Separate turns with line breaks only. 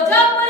Jump